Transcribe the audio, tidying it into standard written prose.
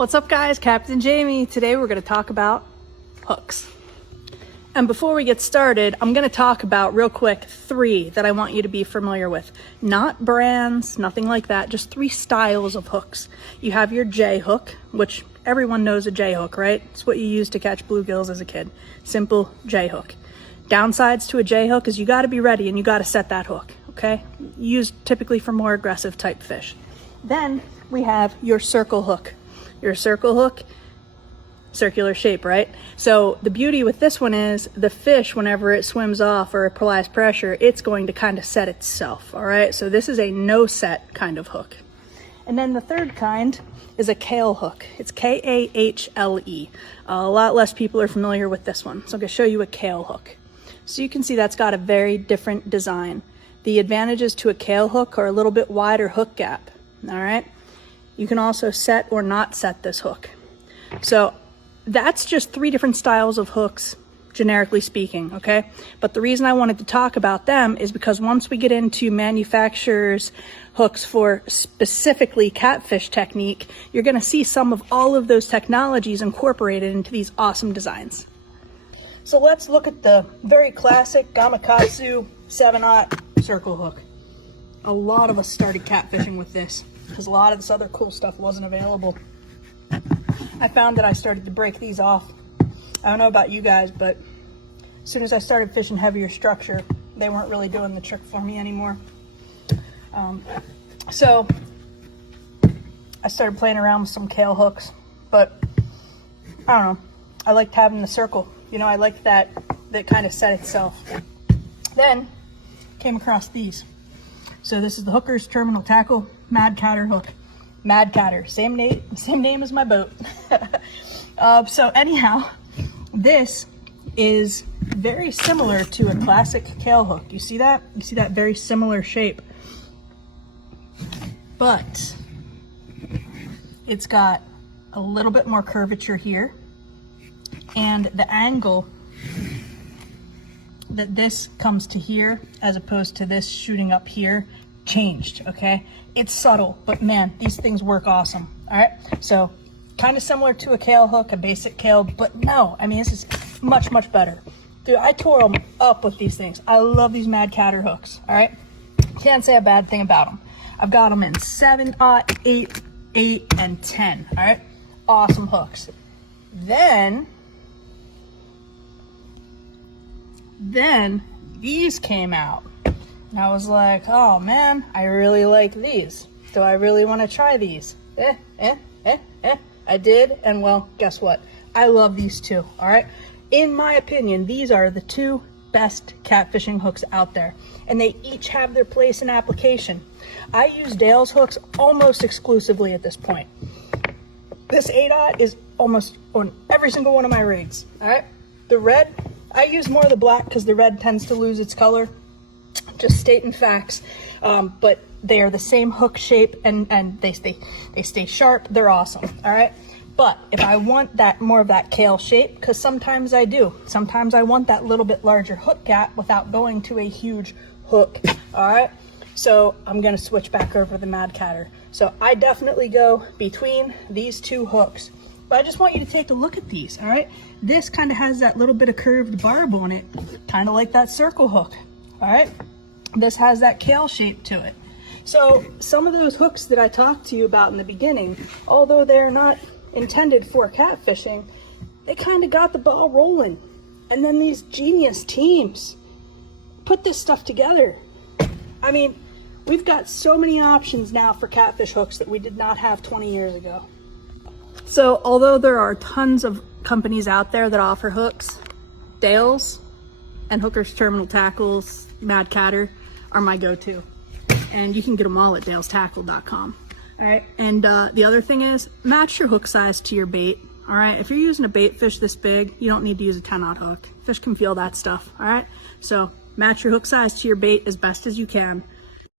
What's up guys, Captain Jamie. Today we're going to talk about hooks. And before we get started, I'm going to talk about real quick 3 that I want you to be familiar with. Not brands, nothing like that, just 3 styles of hooks. You have your J hook, which everyone knows a J hook, right? It's what you used to catch bluegills as a kid. Simple J hook. Downsides to a J hook is you got to be ready and you got to set that hook, okay? Used typically for more aggressive type fish. Then we have your circle hook. Your circle hook, circular shape, right? So the beauty with this one is the fish, whenever it swims off or applies pressure, it's going to kind of set itself, all right? So this is a no set kind of hook. And then the third kind is a Kahle hook. It's K-A-H-L-E. A lot less people are familiar with this one. So I'm gonna show you a Kahle hook. So you can see that's got a very different design. The advantages to a Kahle hook are a little bit wider hook gap, all right? You can also set or not set this hook. So that's just 3 different styles of hooks, generically speaking, okay? But the reason I wanted to talk about them is because once we get into manufacturers' hooks for specifically catfish technique, you're gonna see some of all of those technologies incorporated into these awesome designs. So let's look at the very classic Gamakatsu 7/0 circle hook. A lot of us started catfishing with this because a lot of this other cool stuff wasn't available. I found that I started to break these off. I don't know about you guys, but as soon as I started fishing heavier structure, they weren't really doing the trick for me anymore. So I started playing around with some Kahle hooks, but I don't know. I liked having the circle. You know, I liked that kind of set itself. Then came across these. So this is the Hooker's Terminal Tackle Mad Catter hook. Mad Catter, same name as my boat. So anyhow, this is very similar to a classic Kahle hook. You see that? You see that very similar shape. But it's got a little bit more curvature here, and the angle that this comes to here as opposed to this shooting up here changed, okay? It's subtle, but man, these things work awesome. All right, so kind of similar to a Kahle hook, a basic Kahle, but no, I mean, this is much, much better. Dude, I tore them up with these things. I love these Mad Catter hooks, all right? Can't say a bad thing about them. I've got them in 7/0, 8, 8, and 10, all right? Awesome hooks. Then these came out. And I was like, oh man, I really like these. Do I really want to try these? I did, and well, guess what? I love these too, all right? In my opinion, these are the 2 best catfishing hooks out there, and they each have their place in application. I use Dale's hooks almost exclusively at this point. This 8/0 is almost on every single one of my rigs, all right? The red, I use more of the black because the red tends to lose its color. Just stating facts, but they are the same hook shape and they stay sharp. They're awesome, all right? But if I want that more of that Kahle shape, because sometimes I do, sometimes I want that little bit larger hook gap without going to a huge hook, all right? So I'm gonna switch back over to the Mad Catter. So I definitely go between these 2 hooks. But I just want you to take a look at these, all right? This kind of has that little bit of curved barb on it, kind of like that circle hook, all right? This has that Kahle shape to it. So some of those hooks that I talked to you about in the beginning, although they're not intended for catfishing, they kind of got the ball rolling. And then these genius teams put this stuff together. I mean, we've got so many options now for catfish hooks that we did not have 20 years ago. So although there are tons of companies out there that offer hooks, Dale's and Hooker's Terminal Tackles, Mad Catter are my go-to. And you can get them all at dalestackle.com. All right, and the other thing is match your hook size to your bait. All right, if you're using a bait fish this big, you don't need to use a 10/0 hook. Fish can feel that stuff, all right? So match your hook size to your bait as best as you can.